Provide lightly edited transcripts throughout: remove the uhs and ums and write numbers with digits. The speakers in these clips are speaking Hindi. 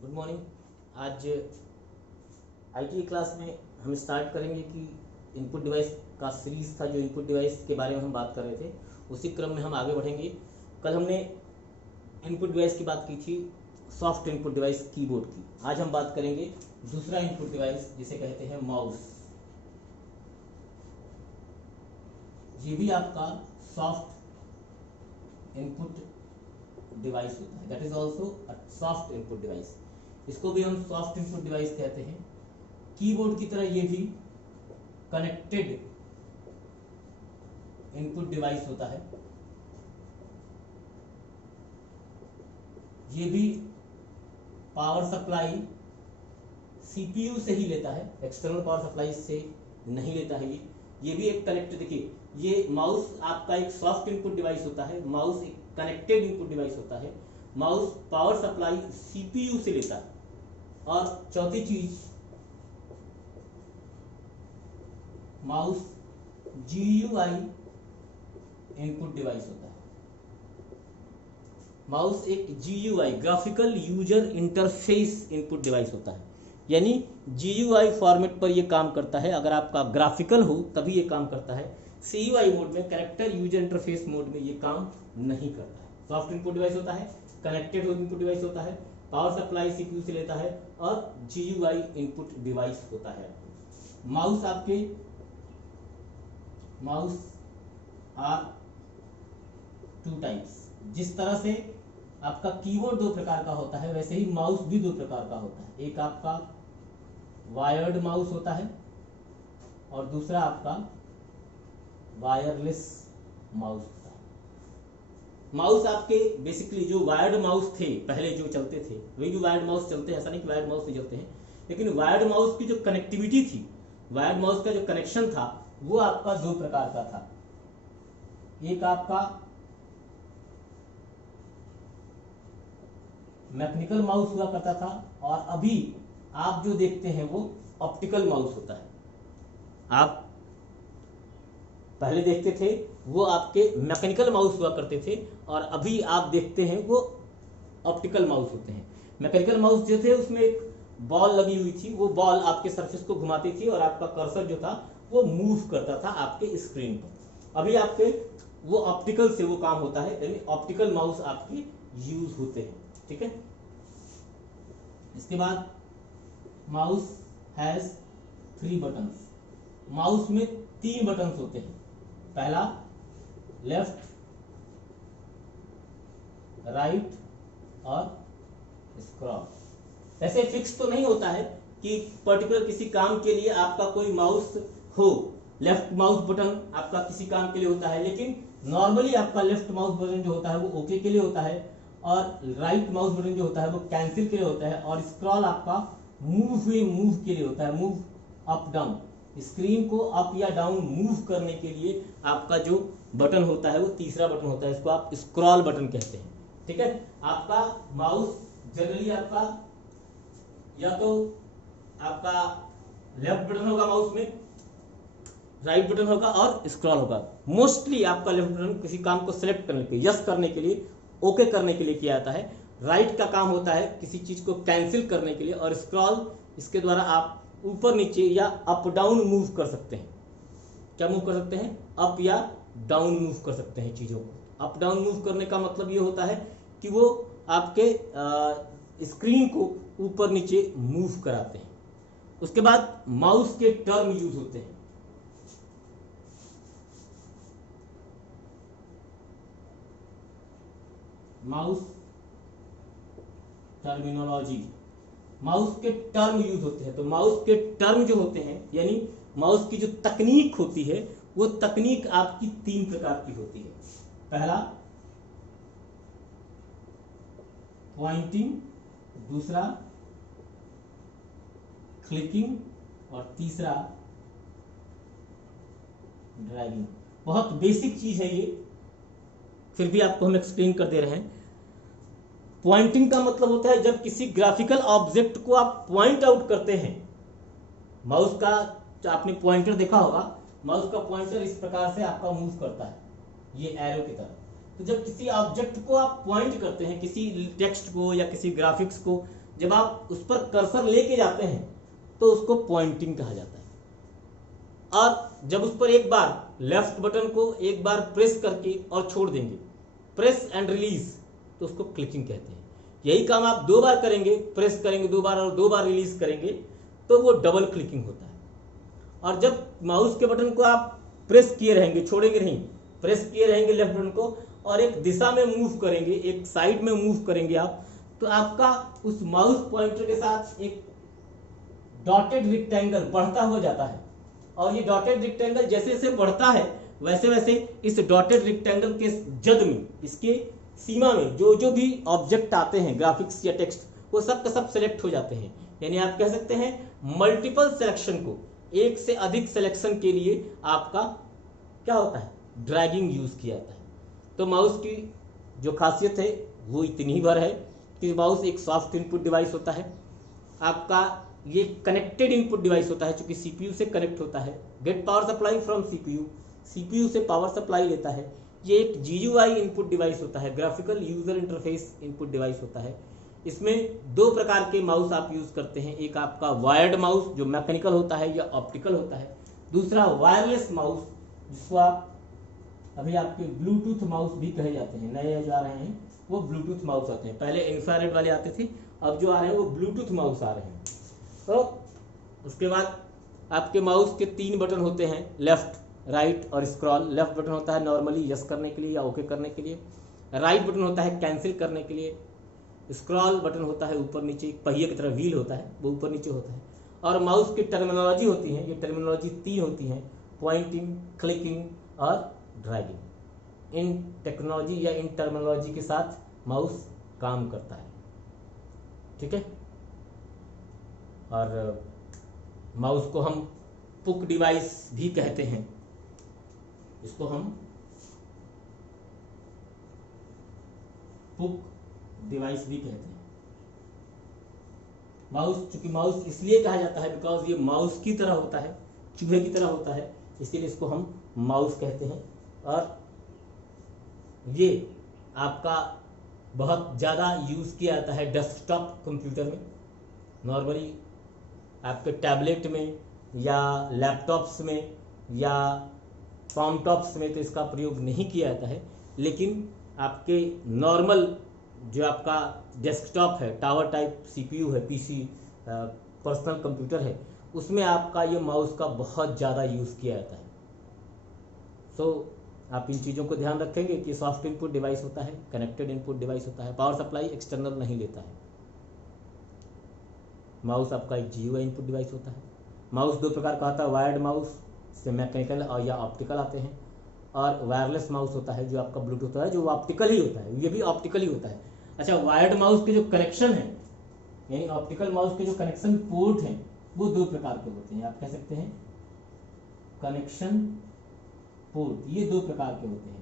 Good morning. आज आईटी क्लास में हम स्टार्ट करेंगे कि इनपुट डिवाइस का सीरीज था, जो इनपुट डिवाइस के बारे में हम बात कर रहे थे उसी क्रम में हम आगे बढ़ेंगे। कल हमने इनपुट डिवाइस की बात की थी, सॉफ्ट इनपुट डिवाइस कीबोर्ड की। आज हम बात करेंगे दूसरा इनपुट डिवाइस जिसे कहते हैं माउस। ये भी आपका सॉफ्ट इनपुट डिवाइस होता है, that is also a soft input device. इसको भी हम सॉफ्ट इनपुट डिवाइस कहते हैं। कीबोर्ड की तरह ये भी कनेक्टेड इनपुट डिवाइस होता है। ये भी पावर सप्लाई सीपीयू से ही लेता है, एक्सटर्नल पावर सप्लाई से नहीं लेता है। ये भी एक कनेक्टेड, देखिए ये माउस आपका एक सॉफ्ट इनपुट डिवाइस होता है, माउस एक कनेक्टेड इनपुट डिवाइस होता है। माउस पावर सप्लाई सीपीयू से लेता है। और चौथी चीज, माउस जीयूआई इनपुट डिवाइस होता है। माउस एक GUI graphical user interface input device होता है, यानी जीयूआई फॉर्मेट पर यह काम करता है। अगर आपका ग्राफिकल हो तभी यह काम करता है। सीयूआई मोड में, कैरेक्टर यूजर इंटरफेस मोड में यह काम नहीं करता है। सॉफ्ट इनपुट डिवाइस होता है, कनेक्टेड इनपुट डिवाइस होता है, पावर सप्लाई सीपीयू से लेता है और जीयूआई इनपुट डिवाइस होता है। Mouse are two types. जिस तरह से आपका कीबोर्ड दो प्रकार का होता है, वैसे ही माउस भी दो प्रकार का होता है। एक आपका वायर्ड माउस होता है और दूसरा आपका वायरलेस माउस होता है। माउस आपके बेसिकली जो वायर्ड माउस थे पहले जो चलते थे, वही भी वायर्ड माउस चलते हैं, ऐसा नहीं कि वायर्ड माउस नहीं चलते हैं, लेकिन वायर्ड माउस की जो कनेक्टिविटी थी, वायर्ड माउस का जो कनेक्शन था, वो आपका दो प्रकार का था। एक आपका मैकेनिकल माउस हुआ करता था और अभी आप जो देखते हैं वो ऑप्टिकल माउस होता है। आप पहले देखते थे वो आपके मैकेनिकल माउस हुआ करते थे और अभी आप देखते हैं वो ऑप्टिकल माउस होते हैं। मैकेनिकल माउस जो थे उसमें एक बॉल लगी हुई थी, वो बॉल आपके सरफेस को घुमाती थी और आपका कर्सर जो था वो मूव करता था आपके स्क्रीन पर। अभी आपके वो ऑप्टिकल से वो काम होता है, यानी ऑप्टिकल माउस आपके यूज होते हैं। ठीक है। इसके बाद माउस हैज 3 बटन्स। माउस में 3 बटन्स होते हैं। पहला लेफ्ट, राइट और स्क्रॉल। ऐसे फिक्स तो नहीं होता है कि पर्टिकुलर किसी काम के लिए आपका कोई माउस हो। लेफ्ट माउस बटन आपका किसी काम के लिए होता है, लेकिन नॉर्मली आपका लेफ्ट माउस बटन जो होता है वो ओके के लिए होता है और राइट माउस बटन जो होता है वो कैंसिल के लिए होता है और स्क्रॉल आपका मूव के लिए होता है, मूव अप डाउन। स्क्रीन को अप या डाउन मूव करने के लिए आपका जो बटन होता है वो तीसरा बटन होता है, इसको आप स्क्रॉल बटन कहते हैं। ठीक है। आपका माउस जनरली आपका या तो आपका लेफ्ट बटन होगा, माउस में राइट बटन होगा और स्क्रॉल होगा। मोस्टली आपका लेफ्ट बटन किसी काम को सिलेक्ट करने के लिए, यस करने के लिए, ओके करने के लिए किया जाता है। राइट का काम होता है किसी चीज को कैंसिल करने के लिए और स्क्रॉल इसके द्वारा आप ऊपर नीचे या अप डाउन मूव कर सकते हैं। क्या मूव कर सकते हैं? अप या डाउन मूव कर सकते हैं चीजों को। अप डाउन मूव करने का मतलब ये होता है कि वो आपके स्क्रीन को ऊपर नीचे मूव कराते हैं। उसके बाद माउस के टर्म यूज होते हैं। माउस टर्मिनोलॉजी, माउस के टर्म यूज होते हैं। तो माउस के टर्म जो होते हैं, यानी माउस की जो तकनीक होती है, वो तकनीक आपकी 3 प्रकार की होती है। पहला पॉइंटिंग, दूसरा क्लिकिंग और तीसरा ड्रैगिंग। बहुत बेसिक चीज है ये, फिर भी आपको हम एक्सप्लेन कर दे रहे हैं। पॉइंटिंग का मतलब होता है जब किसी ग्राफिकल ऑब्जेक्ट को आप पॉइंट आउट करते हैं। माउस का आपने पॉइंटर देखा होगा, माउस का पॉइंटर इस प्रकार से आपका मूव करता है, ये एरो की तरह। तो जब किसी ऑब्जेक्ट को आप पॉइंट करते हैं, किसी टेक्स्ट को या किसी ग्राफिक्स को जब आप उस पर कर्सर लेके जाते हैं तो उसको पॉइंटिंग कहा जाता है। और जब उस पर एक बार लेफ्ट बटन को एक बार प्रेस करके और छोड़ देंगे, प्रेस एंड रिलीज, तो उसको क्लिकिंग कहते हैं। यही काम आप 2 बार करेंगे, प्रेस करेंगे 2 बार और 2 बार रिलीज करेंगे तो वो डबल क्लिकिंग होता है। और जब माउस के बटन को आप प्रेस किए रहेंगे, छोड़ेंगे नहीं, प्रेस किए रहेंगे लेफ्ट बटन को और एक दिशा में मूव करेंगे, एक साइड में मूव करेंगे आप, तो आपका उस माउस पॉइंटर के साथ एक डॉटेड रेक्टेंगल बढ़ता हुआ जाता है। और ये डॉटेड रेक्टेंगल जैसे जैसे बढ़ता है वैसे वैसे इस डॉटेड रेक्टेंगल के जद में, इसके सीमा में जो भी ऑब्जेक्ट आते हैं, ग्राफिक्स या टेक्स्ट, वो सब का सब सेलेक्ट हो जाते हैं। यानी आप कह सकते हैं मल्टीपल सिलेक्शन को, एक से अधिक सिलेक्शन के लिए आपका क्या होता है, ड्रैगिंग यूज किया जाता है। तो माउस की जो खासियत है वो इतनी ही भर है कि माउस एक सॉफ्ट इनपुट डिवाइस होता है, आपका ये कनेक्टेड इनपुट डिवाइस होता है, चूंकि सीपीयू से कनेक्ट होता है, get power supply from CPU, CPU से पावर सप्लाई लेता है। ये एक GUI इनपुट डिवाइस होता है, graphical user interface input device होता है। इसमें 2 प्रकार के माउस आप यूज करते हैं, एक आपका वायर्ड माउस जो मैकेनिकल होता है या ऑप्टिकल होता है, दूसरा वायरलेस माउस जिसको आप अभी आपके ब्लूटूथ माउस भी कहे जाते हैं। नए जो आ रहे हैं वो ब्लूटूथ माउस आते हैं, पहले इंफ्रारेड वाले आते थे, अब जो आ रहे हैं वो ब्लूटूथ माउस आ रहे हैं। तो उसके बाद आपके माउस के 3 बटन होते हैं, लेफ्ट, राइट और स्क्रॉल। लेफ्ट बटन होता है नॉर्मली यस करने के लिए या ओके करने के लिए, राइट बटन होता है कैंसिल करने के लिए, स्क्रॉल बटन होता है ऊपर नीचे, एक पहिए की तरह व्हील होता है वो ऊपर नीचे होता है। और माउस की टर्मिनोलॉजी होती है, ये टर्मिनोलॉजी 3 होती हैं, पॉइंटिंग, क्लिकिंग और ड्रैगिंग। इन टेक्नोलॉजी या इन टर्मिनोलॉजी के साथ माउस काम करता है, ठीक है। और माउस को हम पुक डिवाइस भी कहते हैं, इसको हम पुक डिवाइस भी कहते हैं। माउस, चूंकि माउस इसलिए कहा जाता है बिकॉज ये माउस की तरह होता है, चूहे की तरह होता है, इसीलिए इसको हम माउस कहते हैं। और ये आपका बहुत ज़्यादा यूज़ किया जाता है डेस्कटॉप कंप्यूटर में, नॉर्मली आपके टैबलेट में या लैपटॉप्स में या कॉमटॉप्स में तो इसका प्रयोग नहीं किया जाता है, लेकिन आपके नॉर्मल जो आपका डेस्कटॉप है, टावर टाइप CPU है, PC पर्सनल कंप्यूटर है, उसमें आपका ये माउस का बहुत ज़्यादा यूज़ किया जाता है। सो आप इन चीज़ों को ध्यान रखेंगे कि सॉफ्ट इनपुट डिवाइस होता है, कनेक्टेड इनपुट डिवाइस होता है, पावर सप्लाई एक्सटर्नल नहीं लेता है। माउस आपका एक GUI इनपुट डिवाइस होता है। माउस 2 प्रकार का होता है, वायर्ड माउस से मैकेनिकल और या ऑप्टिकल आते हैं, और वायरलेस माउस होता है जो आपका ब्लूटूथ होता है, जो ऑप्टिकल ही होता है, ये भी ऑप्टिकल ही होता है। अच्छा, वायर्ड माउस के जो कनेक्शन है, यानी ऑप्टिकल माउस के जो कनेक्शन पोर्ट हैं वो 2 प्रकार के होते हैं। आप कह सकते हैं कनेक्शन पोर्ट, ये 2 प्रकार के होते हैं।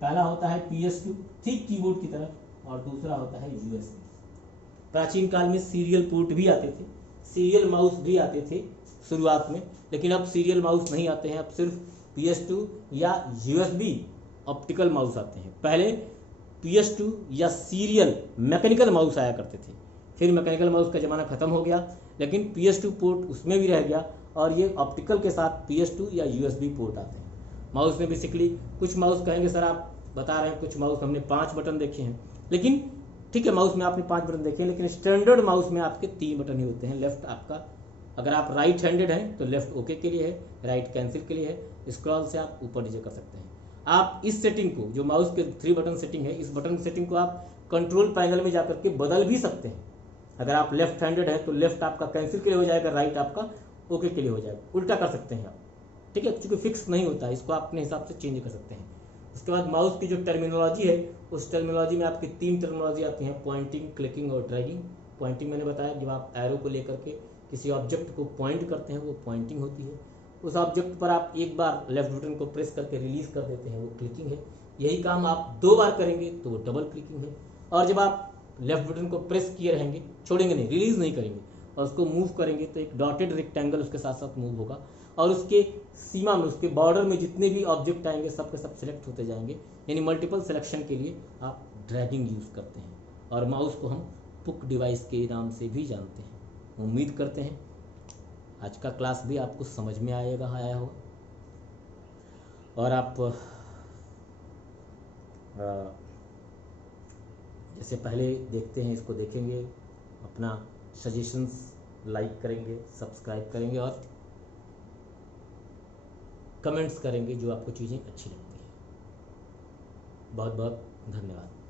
पहला होता है PS2 ठीक कीबोर्ड की तरह, और दूसरा होता है USB। प्राचीन काल में सीरियल पोर्ट भी आते थे, सीरियल माउस भी आते थे शुरुआत में, लेकिन अब सीरियल माउस नहीं आते हैं, अब सिर्फ PS2 या USB ऑप्टिकल माउस आते हैं। पहले PS2 या सीरियल मैकेनिकल माउस आया करते थे, फिर मैकेनिकल माउस का ज़माना ख़त्म हो गया, लेकिन PS2 पोर्ट उसमें भी रह गया, और ये ऑप्टिकल के साथ PS2 या USB पोर्ट आते हैं। माउस में बेसिकली कुछ माउस कहेंगे सर आप बता रहे हैं, कुछ माउस हमने 5 बटन देखे हैं, लेकिन ठीक है, माउस में आपने 5 बटन देखे हैं, लेकिन स्टैंडर्ड माउस में आपके 3 बटन ही होते हैं। लेफ्ट आपका, अगर आप राइट हैंडेड हैं तो लेफ्ट ओके के लिए है, राइट कैंसिल के लिए है, स्क्रॉल से आप ऊपर नीचे कर सकते हैं। आप इस सेटिंग को, जो माउस के 3 बटन सेटिंग है, इस बटन सेटिंग को आप कंट्रोल पैनल में जाकर के बदल भी सकते हैं। अगर आप लेफ्ट हैंडेड है तो लेफ्ट आपका कैंसिल के लिए हो जाएगा, राइट आपका ओके के लिए हो जाएगा, उल्टा कर सकते हैं आप, ठीक है, क्योंकि फिक्स नहीं होता है, इसको आप अपने हिसाब से चेंज कर सकते हैं। उसके बाद माउस की जो टर्मिनोलॉजी है, उस टर्मिनोलॉजी में आपकी 3 टर्मिनोलॉजी आती हैं, पॉइंटिंग, क्लिकिंग और ड्रैगिंग। पॉइंटिंग मैंने बताया, जब आप एरो को लेकर के किसी ऑब्जेक्ट को पॉइंट करते हैं वो पॉइंटिंग होती है। उस ऑब्जेक्ट पर आप एक बार लेफ्ट बटन को प्रेस करके रिलीज कर देते हैं, वो क्लिकिंग है। यही काम आप 2 बार करेंगे तो वो डबल क्लिकिंग है। और जब आप लेफ्ट बटन को प्रेस किए रहेंगे, छोड़ेंगे नहीं, रिलीज नहीं करेंगे, और उसको मूव करेंगे तो एक डॉटेड रेक्टेंगल उसके साथ साथ मूव होगा, और उसके सीमा में, उसके बॉर्डर में जितने भी ऑब्जेक्ट आएंगे सब के सब सिलेक्ट होते जाएंगे। यानी मल्टीपल सिलेक्शन के लिए आप ड्रैगिंग यूज़ करते हैं, और माउस को हम पुक डिवाइस के नाम से भी जानते हैं। उम्मीद करते हैं आज का क्लास भी आपको समझ में आया हो और आप जैसे पहले देखते हैं इसको देखेंगे, अपना सजेशंस लाइक करेंगे, सब्सक्राइब करेंगे और कमेंट्स करेंगे जो आपको चीज़ें अच्छी लगती हैं। बहुत बहुत धन्यवाद।